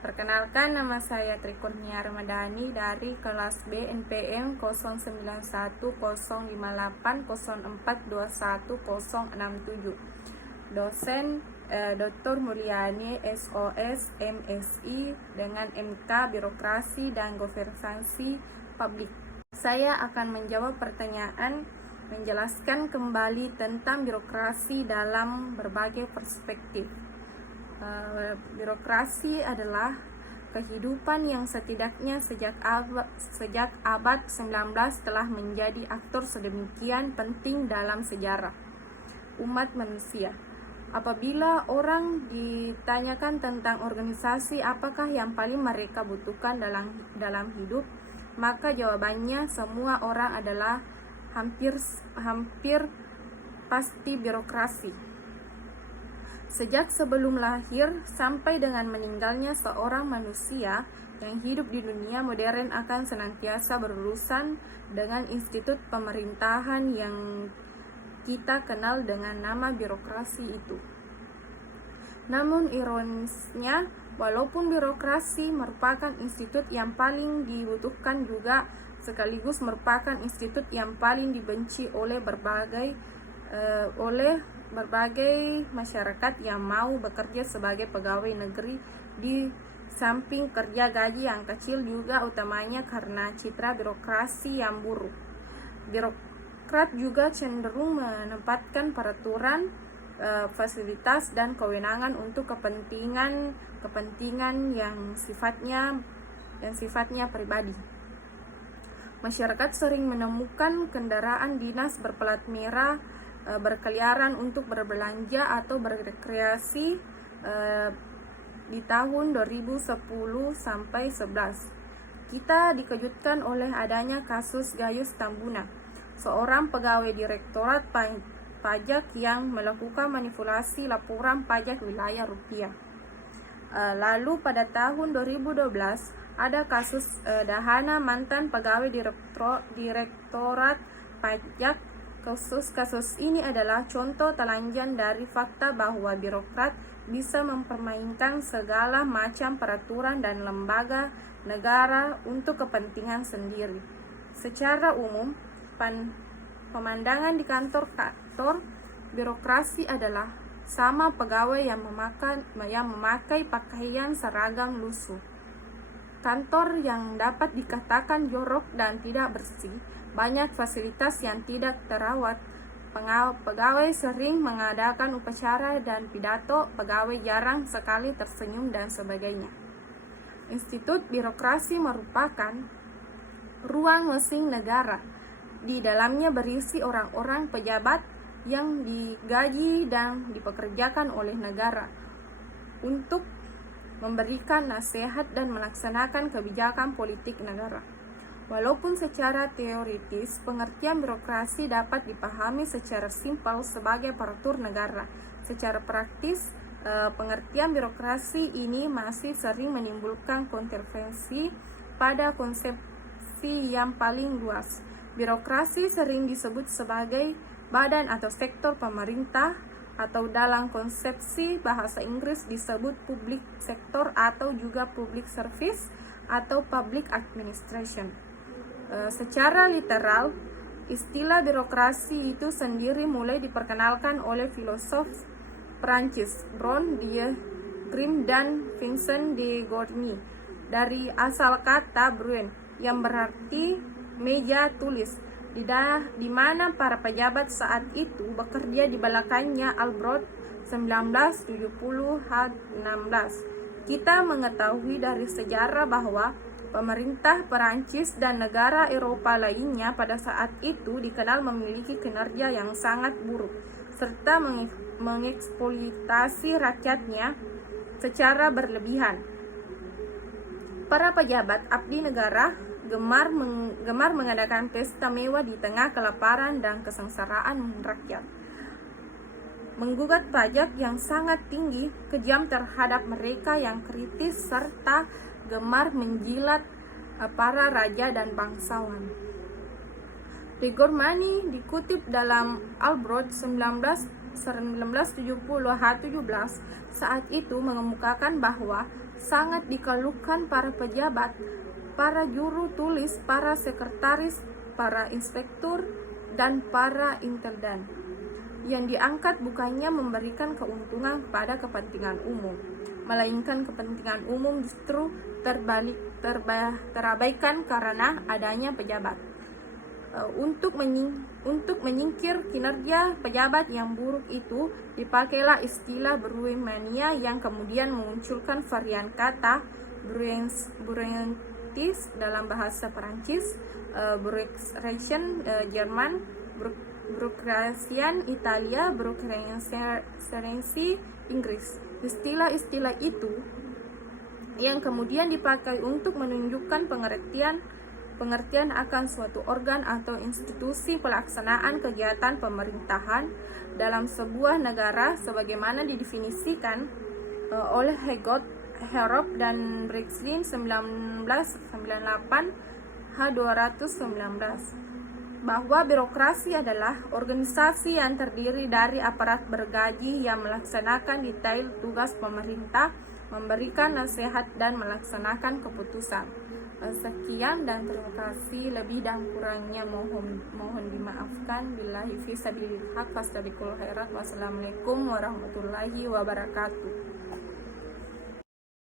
Perkenalkan, nama saya Tri Kurnia Ramadhani dari kelas B NPM 091058042167. Dosen Dr. Mulyani SOS MSI dengan MK Birokrasi dan Governansi Publik. Saya akan menjawab pertanyaan, menjelaskan kembali tentang birokrasi dalam berbagai perspektif. Birokrasi adalah kehidupan yang setidaknya sejak abad 19 telah menjadi aktor sedemikian penting dalam sejarah umat manusia. Apabila orang ditanyakan tentang organisasi apakah yang paling mereka butuhkan dalam hidup, maka jawabannya semua orang adalah hampir pasti birokrasi. Sejak sebelum lahir sampai dengan meninggalnya seorang manusia yang hidup di dunia modern akan senantiasa berurusan dengan institut pemerintahan yang kita kenal dengan nama birokrasi itu. Namun ironisnya, walaupun birokrasi merupakan institut yang paling dibutuhkan juga sekaligus merupakan institut yang paling dibenci oleh berbagai masyarakat yang mau bekerja sebagai pegawai negeri, di samping kerja gaji yang kecil juga utamanya karena citra birokrasi yang buruk. Birokrat juga cenderung menempatkan peraturan, fasilitas dan kewenangan untuk kepentingan yang sifatnya pribadi. Masyarakat sering menemukan kendaraan dinas berplat merah berkeliaran untuk berbelanja atau berrekreasi di tahun 2010 sampai 11. Kita dikejutkan oleh adanya kasus Gayus Tambuna, seorang pegawai Direktorat Pajak yang melakukan manipulasi laporan pajak wilayah rupiah. Lalu pada tahun 2012 ada kasus Dahana, mantan pegawai Direktorat Pajak. Kasus ini adalah contoh telanjang dari fakta bahwa birokrat bisa mempermainkan segala macam peraturan dan lembaga negara untuk kepentingan sendiri. Secara umum, pemandangan di kantor birokrasi adalah sama pegawai yang memakai pakaian seragam lusuh. Kantor yang dapat dikatakan jorok dan tidak bersih, banyak fasilitas yang tidak terawat, pegawai sering mengadakan upacara dan pidato, pegawai jarang sekali tersenyum dan sebagainya. Institut birokrasi merupakan ruang mesin negara. Di dalamnya berisi orang-orang pejabat yang digaji dan dipekerjakan oleh negara untuk memberikan nasihat dan melaksanakan kebijakan politik negara. Walaupun secara teoritis pengertian birokrasi dapat dipahami secara simpel sebagai aparatur negara, secara praktis pengertian birokrasi ini masih sering menimbulkan kontroversi pada konsepsi yang paling luas. Birokrasi sering disebut sebagai badan atau sektor pemerintah, atau dalam konsepsi bahasa Inggris disebut public sector atau juga public service atau public administration. Secara literal, istilah birokrasi itu sendiri mulai diperkenalkan oleh filosof Prancis Bron de Grimm dan Vincent de Gournay dari asal kata Bruen yang berarti meja tulis, di mana para pejabat saat itu bekerja di belakangnya Albrecht 1970-16. Kita mengetahui dari sejarah bahwa pemerintah Perancis dan negara Eropa lainnya pada saat itu dikenal memiliki kinerja yang sangat buruk, serta mengeksploitasi rakyatnya secara berlebihan. Para pejabat abdi negara gemar mengadakan pesta mewah di tengah kelaparan dan kesengsaraan rakyat, menggugat pajak yang sangat tinggi, kejam terhadap mereka yang kritis, serta gemar menjilat para raja dan bangsawan. De Gournay dikutip dalam Albrecht 1970-17 saat itu mengemukakan bahwa sangat dikeluhkan para pejabat, para juru tulis, para sekretaris, para inspektur, dan para intendant. Yang diangkat bukannya memberikan keuntungan pada kepentingan umum, melainkan kepentingan umum justru terabaikan karena adanya pejabat. Untuk menyingkir kinerja pejabat yang buruk itu, dipakailah istilah Bruegmania yang kemudian memunculkan varian kata Bruentis dalam bahasa Perancis, Bruegration Jerman, Bruegration Italia, Brueggerency Inggris. Istilah-istilah itu yang kemudian dipakai untuk menunjukkan pengertian akan suatu organ atau institusi pelaksanaan kegiatan pemerintahan dalam sebuah negara sebagaimana didefinisikan oleh Herop dan Brixlin 1998 H219, bahwa birokrasi adalah organisasi yang terdiri dari aparat bergaji yang melaksanakan detail tugas pemerintah, memberikan nasihat dan melaksanakan keputusan. Sekian dan terima kasih. Lebih dan kurangnya mohon dimaafkan. Billahi fi sabilillah. Wassalamualaikum warahmatullahi wabarakatuh.